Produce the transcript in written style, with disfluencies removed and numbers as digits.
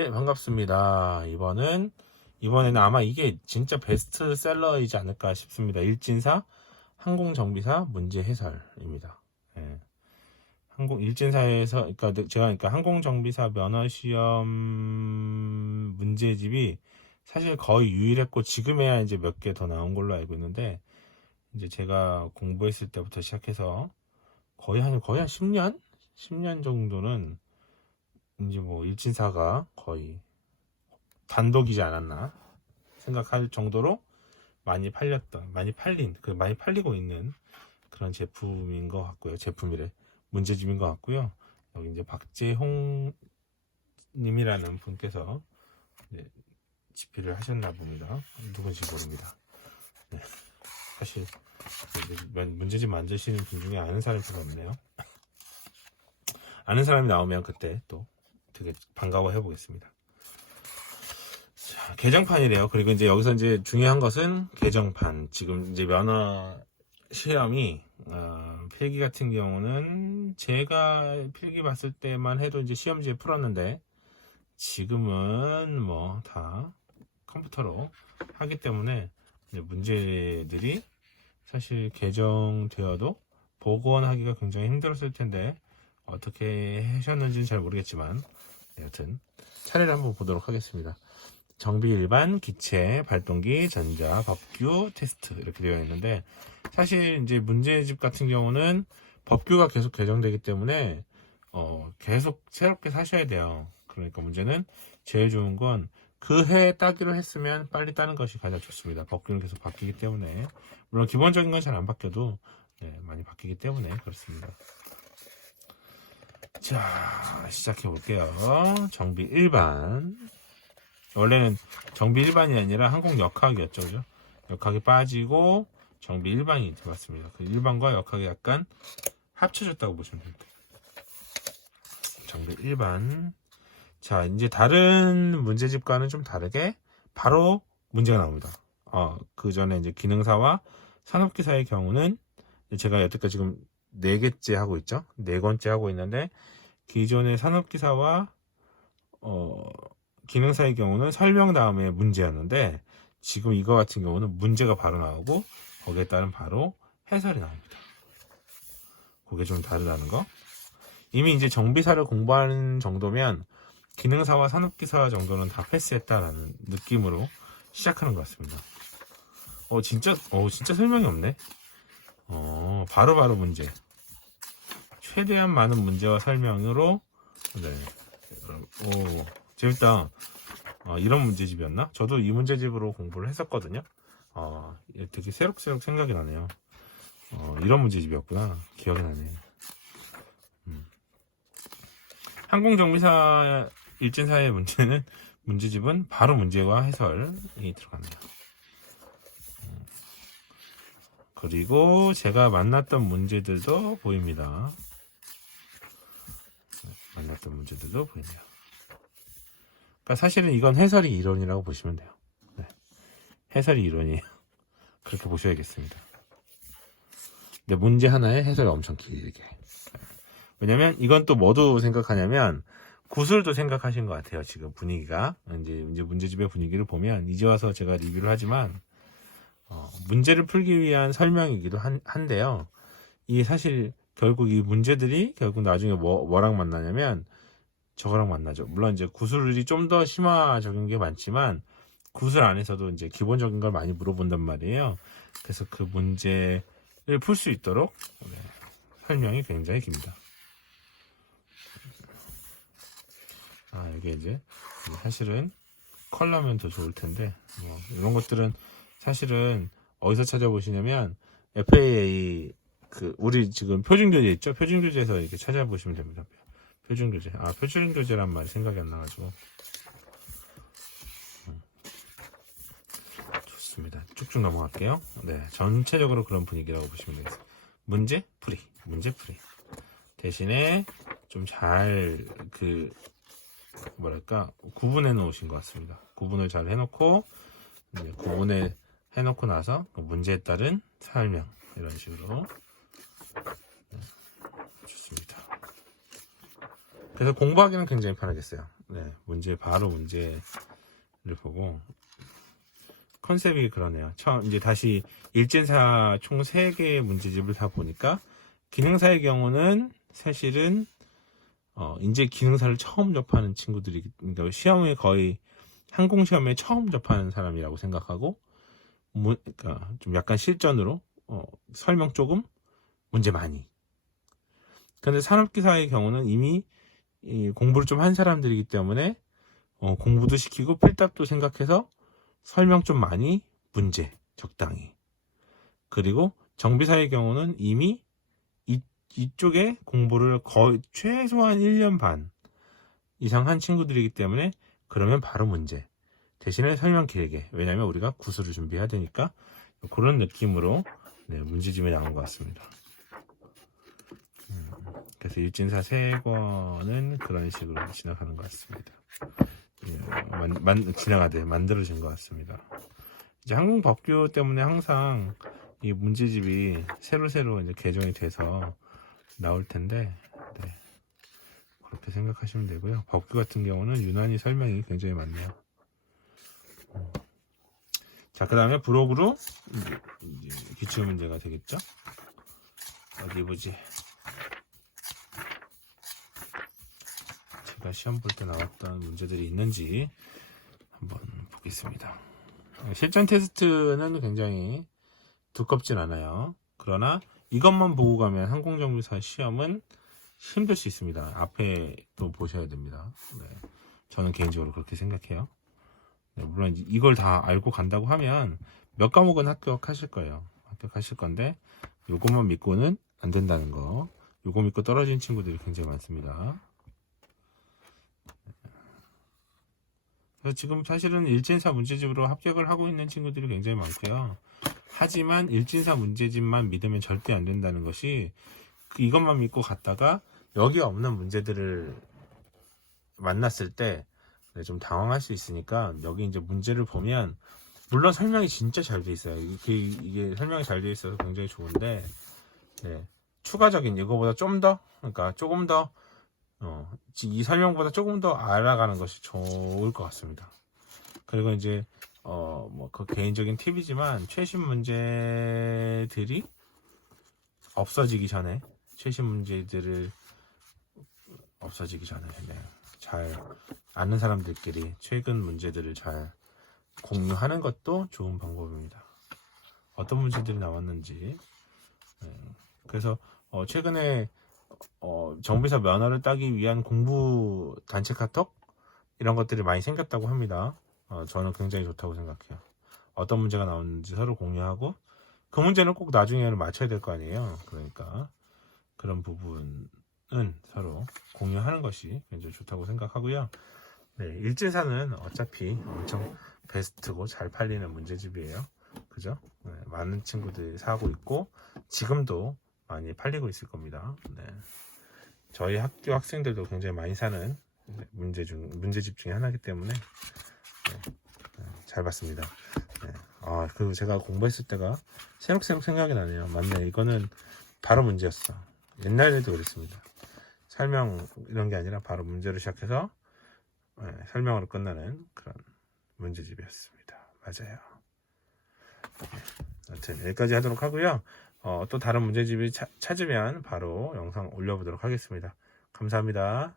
네, 반갑습니다. 이번에는 아마 이게 진짜 베스트셀러이지 않을까 싶습니다. 일진사 항공정비사 문제 해설입니다. 예. 일진사에서, 그러니까 항공정비사 면허시험 문제집이 사실 거의 유일했고, 지금에야 이제 몇 개 더 나온 걸로 알고 있는데, 이제 제가 공부했을 때부터 시작해서 거의 한 10년? 10년 정도는 이제 뭐 일진사가 거의 단독이지 않았나 생각할 정도로 많이 팔리고 있는 그런 제품인 것 같고요. 문제집인 것 같고요. 여기 이제 박재홍 님이라는 분께서 집필을 하셨나 봅니다. 누군지 모릅니다. 네. 사실 문제집 만드시는 분 중에 아는 사람이 별로 없네요. 아는 사람이 나오면 그때 또 되게 반가워해 보겠습니다. 개정판이래요. 그리고 이제 여기서 이제 중요한 것은 개정판. 지금 이제 면허 시험이 필기 같은 경우는 제가 필기 봤을 때만 해도 이제 시험지에 풀었는데 지금은 뭐 다 컴퓨터로 하기 때문에 문제들이 사실 개정되어도 복원하기가 굉장히 힘들었을 텐데 어떻게 하셨는지는 잘 모르겠지만 여튼 차례를 한번 보도록 하겠습니다. 정비 일반, 기체, 발동기, 전자, 법규, 테스트 이렇게 되어 있는데 사실 이제 문제집 같은 경우는 법규가 계속 개정되기 때문에 계속 새롭게 사셔야 돼요. 그러니까 문제는 제일 좋은 건 그 해에 따기로 했으면 빨리 따는 것이 가장 좋습니다. 법규는 계속 바뀌기 때문에 물론 기본적인 건 잘 안 바뀌어도 많이 바뀌기 때문에 그렇습니다. 자, 시작해 볼게요. 정비 일반. 원래는 정비 일반이 아니라 항공 역학이었죠, 그죠? 역학이 빠지고 정비 일반이 들어왔습니다. 그 일반과 역학이 약간 합쳐졌다고 보시면 됩니다. 정비 일반. 자, 이제 다른 문제집과는 좀 다르게 바로 문제가 나옵니다. 그 전에 이제 기능사와 산업기사의 경우는 제가 여태까지 지금 4개째 하고 있죠? 4권째 하고 있는데 기존의 산업기사와 기능사의 경우는 설명 다음에 문제였는데 지금 이거 같은 경우는 문제가 바로 나오고 거기에 따른 바로 해설이 나옵니다. 그게 좀 다르다는 거. 이미 이제 정비사를 공부하는 정도면 기능사와 산업기사 정도는 다 패스했다라는 느낌으로 시작하는 것 같습니다. 진짜 설명이 없네. 바로 문제. 최대한 많은 문제와 설명으로 재밌다. 이런 문제집이었나? 저도 이 문제집으로 공부를 했었거든요. 되게 새록새록 생각이 나네요. 이런 문제집이었구나. 기억이 나네. 항공정비사 일진사의 문제집은 바로 문제와 해설이 들어갑니다. 그리고 제가 만났던 문제들도 보입니다. 그러니까 사실은 이건 해설이 이론이라고 보시면 돼요. 해설이 이론이에요. 그렇게 보셔야겠습니다. 근데 문제 하나에 해설이 엄청 길게. 왜냐면 이건 또 뭐도 생각하냐면 구술도 생각하신 것 같아요. 지금 분위기가 이제 문제집의 분위기를 보면 이제 와서 제가 리뷰를 하지만 문제를 풀기 위한 설명이기도 한데요. 이게 사실 결국 이 문제들이 결국 나중에 뭐랑 만나냐면 저거랑 만나죠. 물론 이제 구술이 좀 더 심화적인 게 많지만 구술 안에서도 이제 기본적인 걸 많이 물어본단 말이에요. 그래서 그 문제를 풀 수 있도록 설명이 굉장히 깁니다. 이게 이제 사실은 컬러면 더 좋을 텐데 이런 것들은 사실은 어디서 찾아보시냐면 FAA 우리 지금 표준교재 있죠? 표준교재에서 이렇게 찾아보시면 됩니다. 표준교재. 표준교재란 말이 생각이 안 나가지고. 좋습니다. 쭉쭉 넘어갈게요. 전체적으로 그런 분위기라고 보시면 되겠습니다. 문제 풀이. 대신에 좀 잘 구분해 놓으신 것 같습니다. 구분을 잘 해놓고 구분해 놓고 나서 문제에 따른 설명 이런 식으로 좋습니다. 그래서 공부하기는 굉장히 편하겠어요. 네, 바로 문제를 보고 컨셉이 그러네요. 처음 이제 다시 일진사 총 3개의 문제집을 다 보니까 기능사의 경우는 사실은 이제 기능사를 처음 접하는 친구들이, 그러니까 시험에 거의 항공 시험에 처음 접하는 사람이라고 생각하고, 그러니까 좀 약간 실전으로 설명 조금, 문제 많이. 근데 산업기사의 경우는 이미 공부를 좀 한 사람들이기 때문에 공부도 시키고 필답도 생각해서 설명 좀 많이, 문제 적당히. 그리고 정비사의 경우는 이미 이쪽에 공부를 거의 최소한 1년 반 이상 한 친구들이기 때문에 그러면 바로 문제. 대신에 설명 길게. 왜냐면 우리가 구술을 준비해야 되니까 그런 느낌으로 문제집이 나온 것 같습니다. 그래서 일진사 3권은 그런 식으로 지나가는 것 같습니다. 만들어진 것 같습니다. 이제 항공법규 때문에 항상 이 문제집이 새로 이제 개정이 돼서 나올 텐데, 네, 그렇게 생각하시면 되고요. 법규 같은 경우는 유난히 설명이 굉장히 많네요. 자, 그 다음에 부록으로 이제 기출 문제가 되겠죠? 어디 보지? 제가 시험 볼 때 나왔던 문제들이 있는지 한번 보겠습니다. 실전 테스트는 굉장히 두껍진 않아요. 그러나 이것만 보고 가면 항공정비사 시험은 힘들 수 있습니다. 앞에 또 보셔야 됩니다. 네, 저는 개인적으로 그렇게 생각해요. 네, 물론 이걸 다 알고 간다고 하면 몇 과목은 합격하실 거예요. 합격하실 건데 요것만 믿고는 안 된다는 거. 요거 믿고 떨어진 친구들이 굉장히 많습니다. 그래서 지금 사실은 일진사 문제집으로 합격을 하고 있는 친구들이 굉장히 많고요. 하지만 일진사 문제집만 믿으면 절대 안 된다는 것이, 이것만 믿고 갔다가 여기 없는 문제들을 만났을 때 좀 당황할 수 있으니까, 여기 이제 문제를 보면 물론 설명이 진짜 잘 돼 있어요. 이게 설명이 잘 돼 있어서 굉장히 좋은데, 네, 추가적인 이거보다 좀 더, 그러니까 조금 더 이 설명보다 조금 더 알아가는 것이 좋을 것 같습니다. 그리고 이제 그 개인적인 팁이지만 최신 문제들이 없어지기 전에, 최신 문제들을 없어지기 전에 잘 아는 사람들끼리 최근 문제들을 잘 공유하는 것도 좋은 방법입니다. 어떤 문제들이 나왔는지. 그래서 최근에 정비사 면허를 따기 위한 공부 단체 카톡 이런 것들이 많이 생겼다고 합니다. 저는 굉장히 좋다고 생각해요. 어떤 문제가 나오는지 서로 공유하고 그 문제는 꼭 나중에는 맞춰야 될 거 아니에요. 그러니까 그런 부분은 서로 공유하는 것이 굉장히 좋다고 생각하고요. 네, 일진사는 어차피 엄청 베스트고 잘 팔리는 문제집이에요. 그죠? 네, 많은 친구들이 사고 있고 지금도 많이 팔리고 있을 겁니다. 네. 저희 학교 학생들도 굉장히 많이 사는 문제집 중에 하나이기 때문에 잘 봤습니다. 네. 그리고 제가 공부했을 때가 새록새록 생각이 나네요. 맞네, 이거는 바로 문제였어. 옛날에도 그랬습니다. 설명 이런 게 아니라 바로 문제로 시작해서 설명으로 끝나는 그런 문제집이었습니다. 맞아요. 아무튼 여기까지 하도록 하고요. 또 다른 문제집이 찾으면 바로 영상 올려보도록 하겠습니다. 감사합니다.